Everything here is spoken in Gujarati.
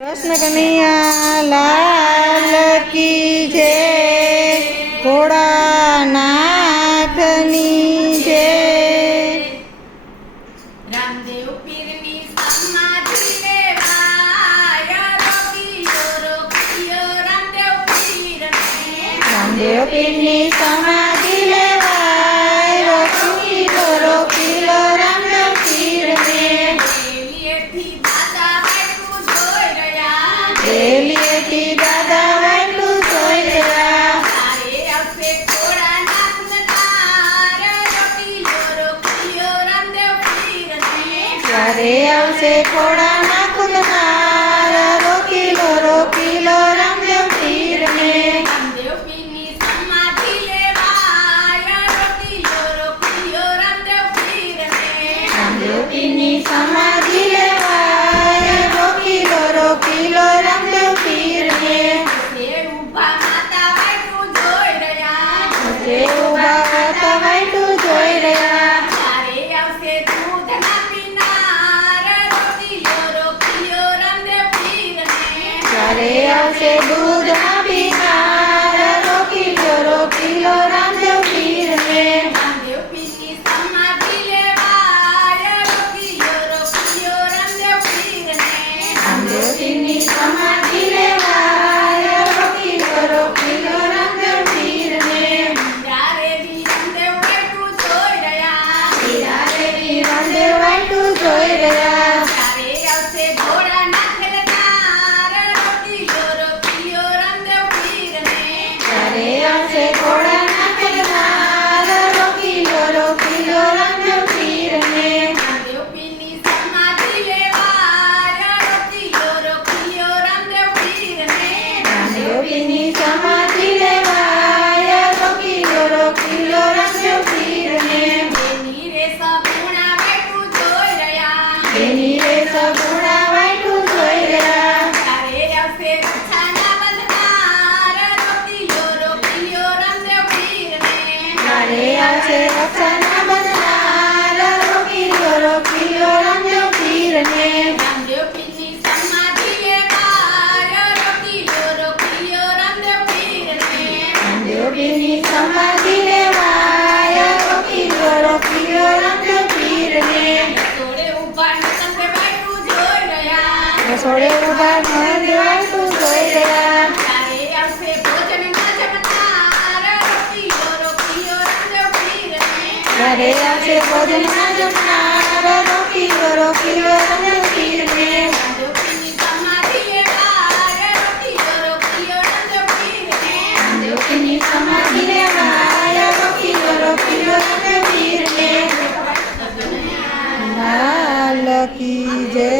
કૃષ્ણ કનૈયા લાલ કી જય, ભોળાનાથની જય। રામદેવ પીરની સમાધિ લેવાય, રોકિયો રામદેવ પીરને। રામદેવ પીરની સમાધિ લેવાય, રોકીલો રામદેવ પીરને। રેલીએથી દાદા વાટલું જોઈ રહ્યા, તારે આવશે ભોળાનાથના તાર, રોકિયો રામદેવ પીરને। ત્યારે આવશે ભોળાનાથના તાર, રોકીલો રામદેવ પીરને। રામદેવ પીરની સમાધિ લેવાય, રોકિયો રામદેવ પીરને। રામદેવ પીરની સમાધિ લેવાય, રોકીલો રામદેવ પીરને। ઊભા માતા વાટલું જોઈ રહ્યા, ઊભા માતા વાટલું જોઈ રહ્યા, ત્યારે આવશે દૂધના પીનાર, રોકિયો રામદેવ પીરને। ત્યારે આવશે દૂધના પીનાર, રોકીલો રામદેવ પીરને। રામદેવ પીરની સમાધિ લેવાય, રોકિયો રામદેવ પીરને। રામદેવ પીરની સમાધિ લેવાય, રોકીલો રામદેવ પીરને। ત્યારે બી રામદેવ વાટલું જોઈ રહ્યા, રામદેવ વાટલું જોઈ રહ્યા, ત્યારે આવશે ભોળાનાથના તાર, રોકિયો રામદેવ પીરને। ત્યારે આવશે ભોળાનાથના તાર, રોકીલો રામદેવ પીરને। રામદેવ પીરની સમાધિ લેવાય, રોકિયો રામદેવ પીરને। રામદેવ પીરની સમાધિ લેવાય, રોકીલો રામદેવ પીરને। એની રે સગુણા વાટલું જોઈ રહ્યા, એની રે સગુણા વાટલું જોઈ રહ્યા, ત્યારે આવશે કચ્છાના બંધનાર, રોકિયો રામદેવ પીરને। ત્યારે આવશે રક્ષાના બંધનાર, રોકીલો રામદેવ પીરને। રામદેવ પીરની સમાધિ લેવાય, રોકિયો રામદેવ પીરને। રામદેવ પીરની સમાધિ લેવાય, રોકીલો રામદેવ પીરને। જોડે ઊભા નંદ વાટલું જોઈ રહ્યા, રસોડે ઊભા નંદ વાટલું જોઈ રહ્યા, ત્યારે આવશે ભોજનમાં જમનાર, રોકિયો રામદેવ પીરને। ત્યારે આવશે ભોજનમાં જમનાર, રોકીલો રામદેવ પીરને। રામદેવ પીરની સમાધિ લેવાય, રોકિયો રામદેવ પીરને। રામદેવ પીરની સમાધિ લેવાય, રોકીલો રામદેવ પીરને। લાલ કી જય।